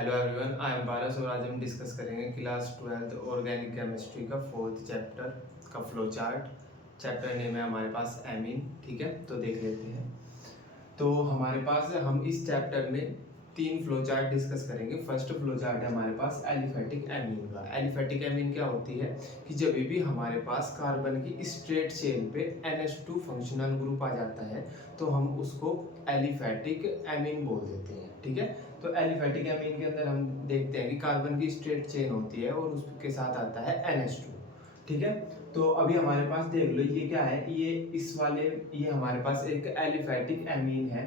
Hello everyone, I am पारस और आज हम डिस्कस करेंगे क्लास 12th ऑर्गेनिक केमिस्ट्री का 4th चैप्टर का फ्लो चार्ट। चैप्टर नेम है हमारे पास एमीन। ठीक है, तो देख लेते हैं। तो हमारे पास हम इस चैप्टर में तीन फ्लो चार्ट डिस्कस करेंगे। फर्स्ट फ्लो चार्ट है हमारे पास एलिफेटिक एमीन का। एलिफेटिक एमीन क्या होती है कि जब भी हमारे पास कार्बन की स्ट्रेट चेन पे NH2 फंक्शनल ग्रुप आ जाता है तो हम उसको एलिफेटिक एमीन बोल देते हैं। ठीक है, तो एलिफेटिक एमीन के अंदर हम देखते हैं कि कार्बन की स्ट्रेट चेन होती है और उसके साथ आता है NH2। ठीक है, तो अभी हमारे पास देख लो ये क्या है, ये हमारे पास एक एलिफेटिक एमीन है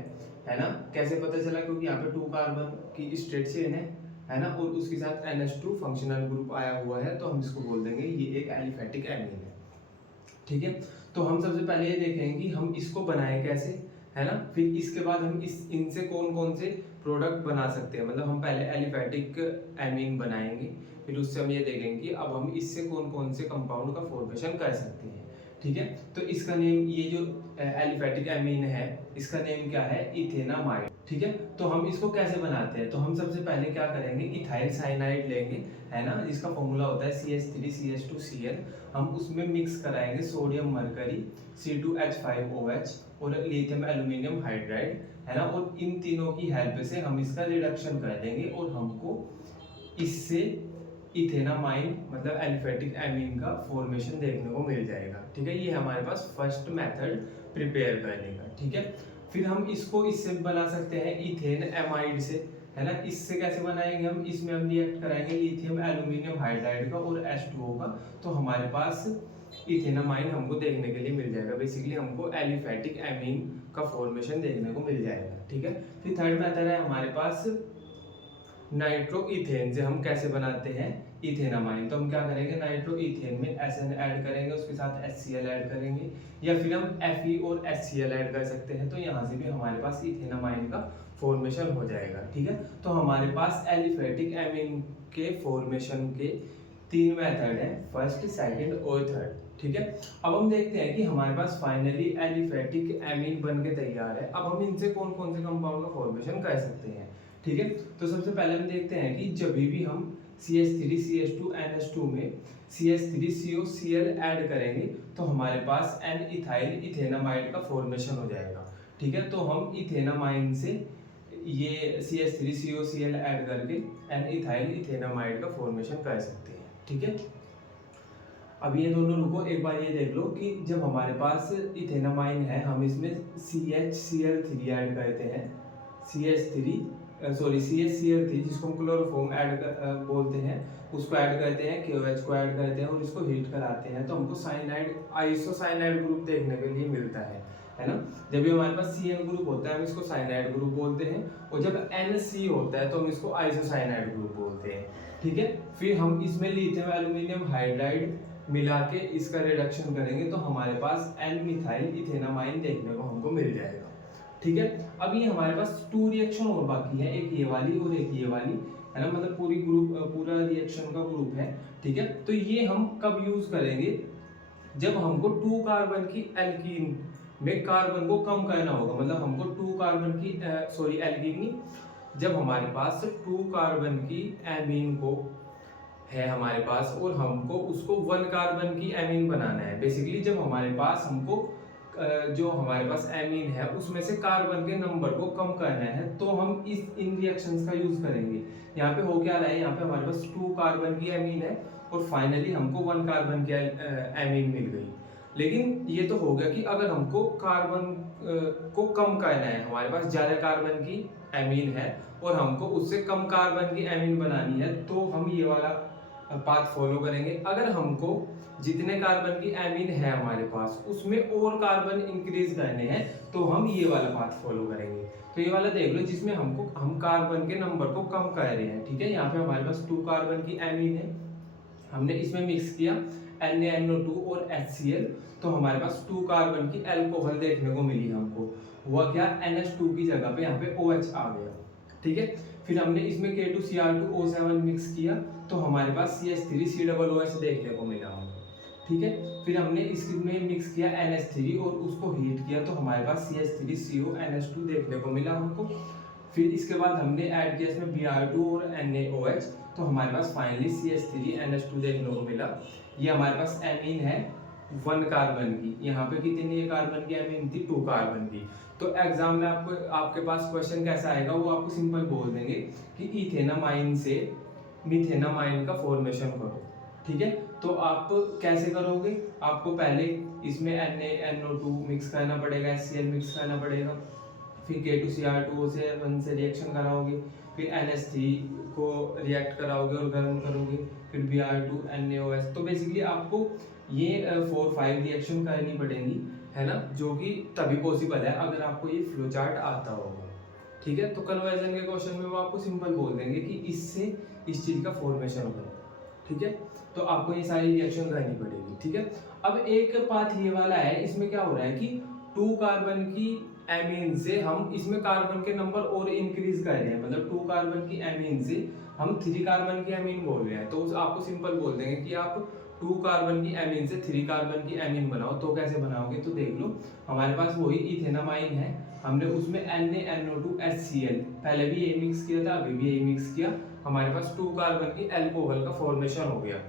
ना। कैसे पता चला? क्योंकि यहाँ पे 2 कार्बन की स्ट्रेट चेन है ना, और उसके साथ NH2 फंक्शनल ग्रुप आया हुआ है, तो हम इसको बोल देंगे ये एक एलिफेटिक एमीन है। ठीक है, तो हम सबसे पहले ये देखेंगे कि हम इसको बनाएं कैसे, है ना। फिर इसके बाद हम इनसे कौन कौन से प्रोडक्ट बना सकते हैं, मतलब हम पहले एलिफेटिक एमीन बनाएंगे, फिर उससे हम ये देखेंगे कि अब हम इससे कौन कौन से कंपाउंड का फॉर्मेशन कर सकते हैं। ठीक है, तो इसका नेम, ये जो एलिफेटिक एमीन है, इसका नेम क्या है? इथेनामाइड। ठीक है, तो हम इसको कैसे बनाते हैं? तो हम सबसे पहले क्या करेंगे, इथाइल साइनाइड लेंगे, है ना, जिसका फॉर्मूला होता है CH3CH2Cl। हम उसमें मिक्स कराएंगे सोडियम मरकरी C2H5OH और लिथियम एल्यूमिनियम हाइड्राइड, है ना, और इन तीनों की हेल्प से हम इसका रिडक्शन कर देंगे और हमको इससे इथेनामाइन मतलब एलिफेटिक एमीन का फॉर्मेशन देखने को मिल जाएगा। ठीक है, ये हमारे पास फर्स्ट मेथड प्रिपेयर करने का। ठीक है, फिर हम इसको इससे बना सकते हैं इथेन एमाइड से, है ना। इससे कैसे बनाएंगे? हम इसमें हम रिएक्ट कराएंगे लिथियम एल्यूमिनियम हाइड्राइड का और H2O का, तो हमारे पास इथेनामाइन हमको देखने के लिए मिल जाएगा। बेसिकली हमको एलिफेटिक एमीन का फॉर्मेशन देखने को मिल जाएगा। ठीक है, फिर थर्ड मेथड है हमारे पास नाइट्रो इथेन से हम कैसे बनाते हैं इथेनामाइन। तो हम क्या करेंगे, नाइट्रो इथेन में SN ऐड करेंगे, उसके साथ HCl ऐड करेंगे, या फिर हम Fe और HCl ऐड कर सकते हैं, तो यहाँ से भी हमारे पास इथेनामाइन का फॉर्मेशन हो जाएगा। ठीक है, तो हमारे पास एलिफेटिक एमीन के फॉर्मेशन के तीन मेथड हैं, फर्स्ट, सेकंड और थर्ड। ठीक है, अब हम देखते हैं कि हमारे पास फाइनली एलिफेटिक एमीन बन के तैयार है। अब हम इनसे कौन कौन से कंपाउंड का फॉर्मेशन कर सकते हैं। ठीक है, तो सबसे पहले हम देखते हैं कि जब भी हम CH3CH2NH2 में CH3COCl ऐड करेंगे तो हमारे पास N इथाइल इथेनामाइड का फॉर्मेशन हो जाएगा। ठीक है, तो हम इथेनामाइन से ये CH3COCl ऐड करके N इथाइल इथेनामाइड का फॉर्मेशन कर सकते हैं। ठीक है, अब ये दोनों रुको, एक बार ये देख लो कि जब हमारे पास इथेनामाइन है हम इसमें CHCl3 ऐड करते हैं, CHCl3 जिसको हम क्लोरोफॉर्म बोलते हैं, उसको ऐड करते हैं, KOH को ऐड करते हैं और इसको हीट कराते हैं, तो हमको साइनाइड आइसोसाइनाइड ग्रुप देखने के लिए मिलता है ना। जब भी हमारे पास CN ग्रुप होता है हम इसको साइनाइड ग्रुप बोलते हैं, और जब NC होता है तो हम इसको आइसोसाइनाइड ग्रुप बोलते हैं। ठीक है, फिर हम इसमें लिथियम एल्यूमिनियम हाइड्राइड मिला के इसका रिडक्शन करेंगे तो हमारे पास N मिथाइल इथेनामाइन देखने को हमको मिल जाएगा। ठीक है, अब ये हमारे पास 2 रिएक्शन और बाकी है, एक ये वाली और एक ये वाली, है ना, मतलब पूरा रिएक्शन का ग्रुप है। ठीक है, तो ये हम कब यूज करेंगे? जब हमको 2 कार्बन की एल्कीन में कार्बन को कम करना होगा, मतलब हमको 2 कार्बन की एल्कीन नहीं, जब हमारे पास 2 कार्बन की एमीन को है हमारे पास और हमको उसको 1 कार्बन की एमीन बनाना है। बेसिकली जब हमारे पास हमको जो हमारे पास एमीन है उसमें से कार्बन के नंबर को कम करना है, तो हम इन रिएक्शंस का यूज करेंगे। यहाँ पे हो क्या रहा है, यहाँ पे हमारे पास 2 कार्बन की एमीन है और फाइनली हमको 1 कार्बन की एमीन मिल गई। लेकिन ये तो हो गया कि अगर हमको कार्बन को कम करना है, हमारे पास ज्यादा कार्बन की एमीन है और हमको उससे कम कार्बन की एमीन बनानी है, तो हम ये वाला पाथ फॉलो करेंगे। अगर हमको जितने कार्बन की एमीन है हमारे पास उसमें और कार्बन इंक्रीज करने हैं तो हम ये वाला पाथ फॉलो करेंगे। तो ये वाला देख लो जिसमें हम कार्बन के नंबर को कम कर रहे हैं। ठीक है, यहाँ पे हमारे पास 2 कार्बन की एमीन है, हमने इसमें मिक्स किया NaNO2 और HCl, तो हमारे पास 2 कार्बन की एल्कोहल देखने को मिली। हमको हुआ क्या, NH2 की जगह पे यहाँ पे OH आ गया। ठीक है, फिर हमने इसमें K2Cr2O7 मिक्स किया तो हमारे पास CH3COOH देखने को मिला हमको। ठीक है, फिर हमने इसमें मिक्स किया NH3 और उसको हीट किया तो हमारे पास CH3CONH2 देखने को मिला हमको। फिर इसके बाद हमने ऐड किया इसमें Br2 और NaOH, तो हमारे पास फाइनली CH3NH2 देखने को मिला। ये हमारे पास एमीन है 1 कार्बन की, यहाँ पे कितनी कार्बन की एमीन थी, 2 कार्बन की। तो एग्जाम में आपके पास क्वेश्चन कैसा आएगा, वो आपको सिंपल बोल देंगे कि इथेनामाइन से मिथेनामाइन का फॉर्मेशन करो, ठीक है। तो आप कैसे करोगे, आपको पहले इसमें NaNO2 मिक्स करना पड़ेगा, HCl मिक्स करना पड़ेगा, फिर K2Cr2 से 1 से रिएक्शन कराओगे, फिर NH3 को रिएक्ट कराओगे और गर्म करोगे, फिर Br2 NaOH। तो बेसिकली आपको ये 4-5 रिएक्शन करनी पड़ेंगी, है ना, जो कि तभी पॉसिबल है अगर आपको ये फ्लो चार्ट आता होगा, ठीक है। तो कन्वर्जन के क्वेश्चन में वो आपको सिंपल बोल देंगे कि इससे इस चीज का फॉर्मेशन करो, ठीक है। तो आपको ये सारी रिएक्शन करनी पड़ेगी, ठीक है। अब एक पाथ ये वाला है, इसमें क्या हो रहा है कि 2 कार्बन की एमीन से हम इसमें कार्बन के नंबर और इंक्रीज कर रहे हैं, मतलब 2 कार्बन की एमीन से हम 3 कार्बन की एमीन बोल रहे हैं। तो आपको सिंपल बोल देंगे कि आप 2 कार्बन की एमीन से 3 कार्बन की एमीन बनाओ। तो कैसे बनाओगे, तो देख लो, हमारे पास वही इथेनामाइन है, हमने उसमें NaNO2HCl पहले भी ये मिक्स किया था, अभी भी ये मिक्स किया, हमारे पास 2 कार्बन की अल्कोहल का फॉर्मेशन हो गया,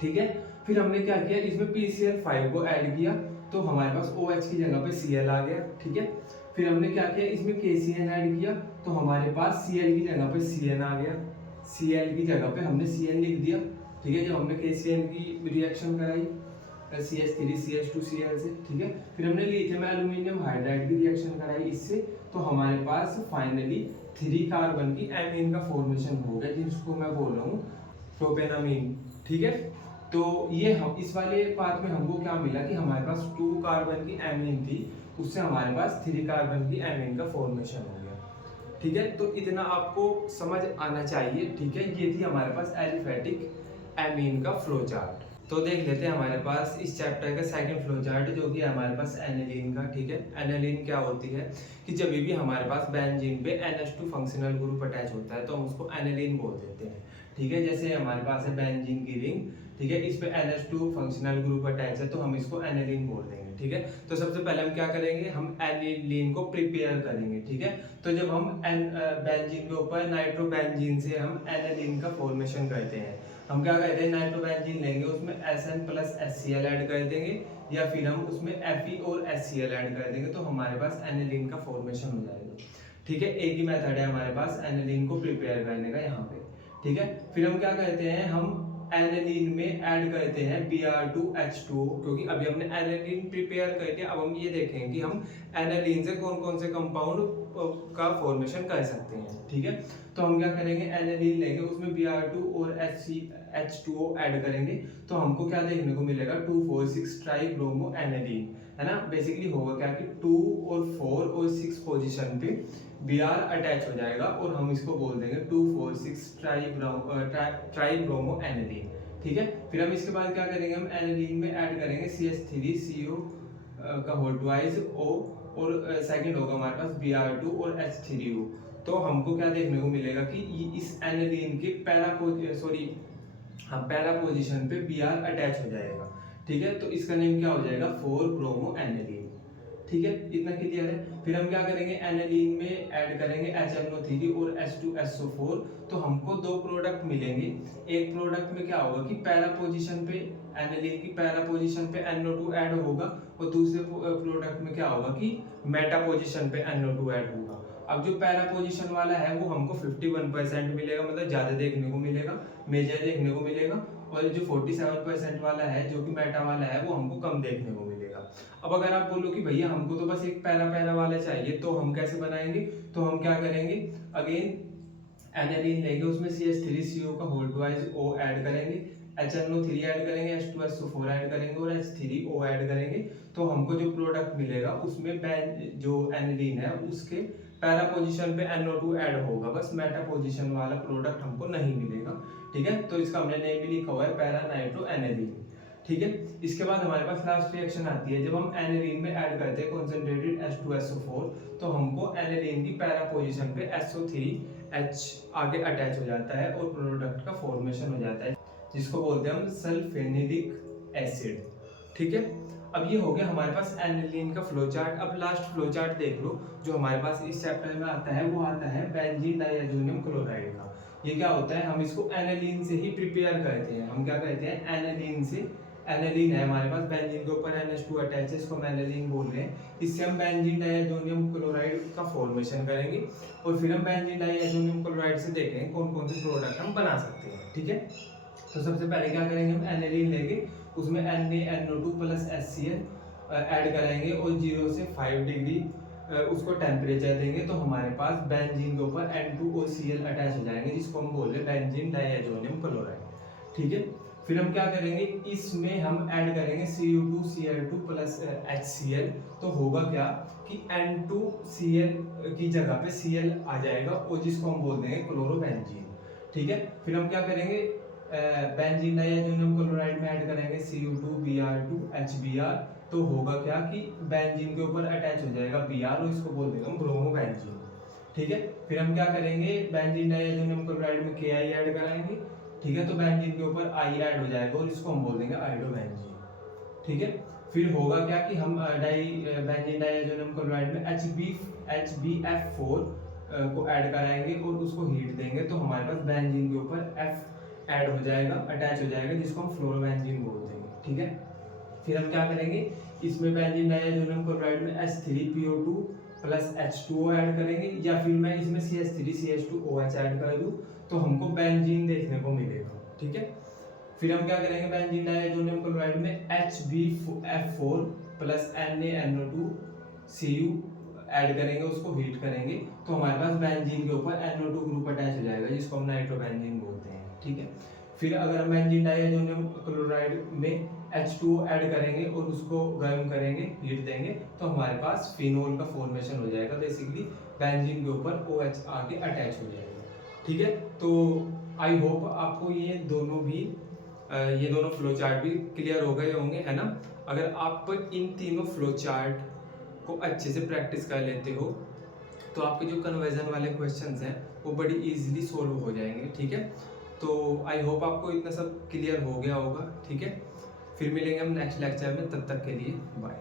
ठीक है। फिर हमने क्या किया, इसमें PCl5 को ऐड किया, तो हमारे पास OH की जगह पे Cl आ गया, ठीक है। फिर हमने क्या किया, इसमें KCN ऐड किया, तो हमारे पास Cl की जगह पे Cn आ गया, Cl की जगह पे हमने Cn लिख दिया, ठीक है। जब हमने KCN की रिएक्शन कराई CH3CH2Cl से, ठीक है। फिर हमने लिथियम एल्यूमिनियम हाइड्राइड की रिएक्शन कराई इससे, तो हमारे पास फाइनली 3 कार्बन की एमीन का फॉर्मेशन हो गया, जिसको मैं बोल रहा हूँ प्रोपेनामीन, ठीक है। तो ये हम इस वाले पार्ट में हमको क्या मिला कि हमारे पास 2 कार्बन की एमीन थी, उससे हमारे पास 3 कार्बन की एमीन का फॉर्मेशन हो गया, ठीक है। तो इतना आपको समझ आना चाहिए, ठीक है। ये थी हमारे पास एलिफेटिक एमीन का फ्लो चार्ट। तो देख लेते हैं हमारे पास इस चैप्टर का सेकंड फ्लो चार्ट, जो कि हमारे पास एनिलीन का, ठीक है। एनिलीन क्या होती है कि जब भी हमारे पास बेंजीन पे NH2 फंक्शनल ग्रुप अटैच होता है तो हम उसको एनिलीन बोल देते हैं, ठीक है। जैसे हमारे पास है बेंजीन की रिंग, ठीक है, इस पे NH2 फंक्शनल ग्रुप अटैच है, तो हम इसको एनिलीन बोल देंगे, ठीक है। तो सबसे पहले हम क्या करेंगे, हम एनिलीन को प्रिपेयर करेंगे, ठीक है। तो जब हम बेंजीन के ऊपर नाइट्रोबेंजीन से हम एनिलीन का फॉर्मेशन करते हैं, हम क्या कहते हैं, नाइट्रोबेंजीन लेंगे, उसमें SN प्लस HCl ऐड कर देंगे, या फिर हम उसमें Fe और HCl ऐड कर देंगे, तो हमारे पास एनिलीन का फॉर्मेशन हो जाएगा, ठीक है। एक ही मेथड है हमारे पास एनिलीन को प्रिपेयर करने का यहाँ पे, ठीक है। फिर हम क्या करते हैं, हम एनिलीन में ऐड करते हैं Br2H2O, क्योंकि अभी हमने एनिलीन प्रिपेयर करके अब हम ये देखेंगे कि हम एनिलीन से कौन कौन से कंपाउंड का फॉर्मेशन कर सकते हैं, ठीक है। तो हम क्या करेंगे, एनिलीन लेंगे, उसमें Br2 और H2O ऐड करेंगे, तो हमको क्या देखने को मिलेगा, 2,4,6 ट्राइब्रोमो एनिलीन, है ना। बेसिकली होगा क्या कि 2 और 4 और 6 पोजीशन पे Br अटैच हो जाएगा, और हम इसको बोल देंगे 2,4,6 ट्राइब्रोमो एनिलीन, ठीक है। फिर हम इसके बाद क्या करेंगे, हम एनिलीन में ऐड करेंगे CH3CO का होल ट्वाइस O, और सेकंड होगा हमारे पास Br2 और H3O। तो हमको क्या देखने को मिलेगा कि इस एनिलीन के पहला पोजीशन पे Br अटैच हो जाएगा, ठीक है। तो इसका नेम क्या हो जाएगा, 4-ब्रोमो एनिलीन, ठीक है। इतना क्लियर है। फिर हम क्या करेंगे, एनिलीन में ऐड करेंगे HNO3 और H2SO4, तो हमको 2 प्रोडक्ट मिलेंगे। एक प्रोडक्ट में क्या होगा कि पहला पोजीशन पे एनिलीन की पहला पोजीशन पे NO2 ऐड होगा, और दूसरे प्रोडक्ट में क्या होगा कि मेटा पोजीशन पे NO2 ऐड होगा। अब जो पहला पोजीशन वाला है वो हमको 51% मिलेगा, मतलब ज्यादा देखने को मिलेगा, मेजर देखने को मिलेगा, और जो 47% वाला है जो कि मेटा वाला है वो हमको कम देखने को मिलेगा। अब अगर आप बोलो कि भैया हमको तो बस एक पैरा पैरा वाला चाहिए, तो हम कैसे बनाएंगे, तो हम क्या करेंगे, अगेन एनिलीन लेंगे, उसमें CH3CO का होल ट्वाइस O ऐड करेंगे, HNO3 ऐड करेंगे, H2SO4 ऐड करेंगे, और H3O ऐड करेंगे, तो हमको जो प्रोडक्ट मिलेगा उसमें जो एनिलीन है उसके पैरा पोजीशन पे NO2 ऐड होगा, बस मेटा पोजीशन वाला प्रोडक्ट हमको नहीं मिलेगा, ठीक है। तो इसका हमने नेम भी लिखा हुआ है पैरा नाइट्रो एनिलीन, ठीक है। इसके बाद हमारे पास लास्ट रिएक्शन आती है, जब हम एनिलीन में ऐड करते हैं कॉन्सेंट्रेटेड H2SO4, तो हमको एनिलीन की पैरा पोजीशन पे SO3H आगे अटैच हो जाता है, और प्रोडक्ट का फॉर्मेशन हो जाता है, जिसको बोलते हैं हम सल्फेनिलिक एसिड, ठीक है। अब ये हो गया हमारे पास एनिलीन का फ्लो चार्ट। अब लास्ट फ्लो चार्ट देख लो जो हमारे पास इस चैप्टर में आता है, वो आता है बेंजीन डाइएजोनियम क्लोराइड का। ये क्या होता है, हम इसको एनिलीन से ही प्रिपेयर करते हैं। हम क्या कहते हैं, एनिलीन से, एनिलीन है हमारे पास, बेंजीन के ऊपर NH2 अटैच है, इसको हम एनिलीन बोल रहे हैं। इससे हम बेंजीन डाइएजोनियम क्लोराइड का फॉर्मेशन करेंगे और फिर हम बेंजीन डाइएजोनियम क्लोराइड से देखेंगे कौन कौन से प्रोडक्ट हम बना सकते हैं। ठीक है, तो सबसे पहले क्या करेंगे, हम एनिलीन लेंगे, उसमें NaNO2 प्लस HCl ऐड करेंगे और 0 से 5 डिग्री उसको टेम्परेचर देंगे, तो हमारे पास बेंजीन के ऊपर N2OCl अटैच हो जाएंगे, जिसको हम बोल रहे हैं बेंजीन डाइएजोनियम क्लोराइड। ठीक है, फिर हम क्या करेंगे, इसमें हम ऐड करेंगे Cu2Cl2 प्लस HCl, तो होगा क्या कि N2Cl की जगह पे Cl आ जाएगा और जिसको हम बोल देंगे क्लोरोबेंजीन। ठीक है, फिर हम क्या करेंगे, बेंजीन डाइएजोनियम क्लोराइड में ऐड करेंगे Cu2Br2 HBr, तो होगा क्या कि बेंजीन के ऊपर अटैच हो जाएगा Br और इसको बोल देंगे हम ब्रोमोबेंजीन। ठीक है, फिर हम क्या करेंगे, बेंजीन डाइएजोनियम क्लोराइड में Ki ऐड कराएंगे। ठीक है, तो बेंजीन के ऊपर I ऐड हो जाएगा और इसको हम बोल देंगे आयोडोबेंजीन। ठीक है, फिर होगा क्या कि हम बेंजीन डाइएजोनियम क्लोराइड में HbF4 को ऐड कराएंगे और उसको हीट देंगे, तो हमारे पास बेंजीन के ऊपर F ऐड हो जाएगा, अटैच हो जाएगा, जिसको हम फ्लोरोबेंजीन बोल देंगे। ठीक है, फिर हम क्या करेंगे, इसमें बेंजीन डाइएजोनियम क्लोराइड में H3PO2 प्लस H2O ऐड करेंगे, या फिर मैं इसमें CH3CH2OH ऐड कर दूं, तो हमको बेंजीन देखने को मिलेगा। ठीक है, फिर हम क्या करेंगे, बेंजीन डाइएजोनियम क्लोराइड में HbF4 plus NaNO2 Cu add करेंगे, उसको हीट करेंगे, तो हमारे पास बेंजीन के ऊपर NO2 ग्रुप अटैच हो जाएगा, जिसको हम नाइट्रोबेंजीन बोलते हैं। ठीक है, फिर अगर हम बेंजीन डाइएजोनियम क्लोराइड में H2O ऐड करेंगे और उसको गर्म करेंगे, हीट देंगे, तो हमारे पास फिनोल का फॉर्मेशन हो जाएगा। बेसिकली बेंजीन के ऊपर OH आके अटैच हो जाएगा। ठीक है, तो आई होप आपको ये दोनों फ्लो चार्ट भी क्लियर हो गए होंगे, है ना। अगर आप इन तीनों फ्लो चार्ट को अच्छे से प्रैक्टिस कर लेते हो तो आपके जो कन्वर्जन वाले क्वेश्चंस हैं वो बड़ी इजीली सॉल्व हो जाएंगे। ठीक है, तो आई होप आपको इतना सब क्लियर हो गया होगा। ठीक है, फिर मिलेंगे हम नेक्स्ट लेक्चर में, तब तक के लिए बाय।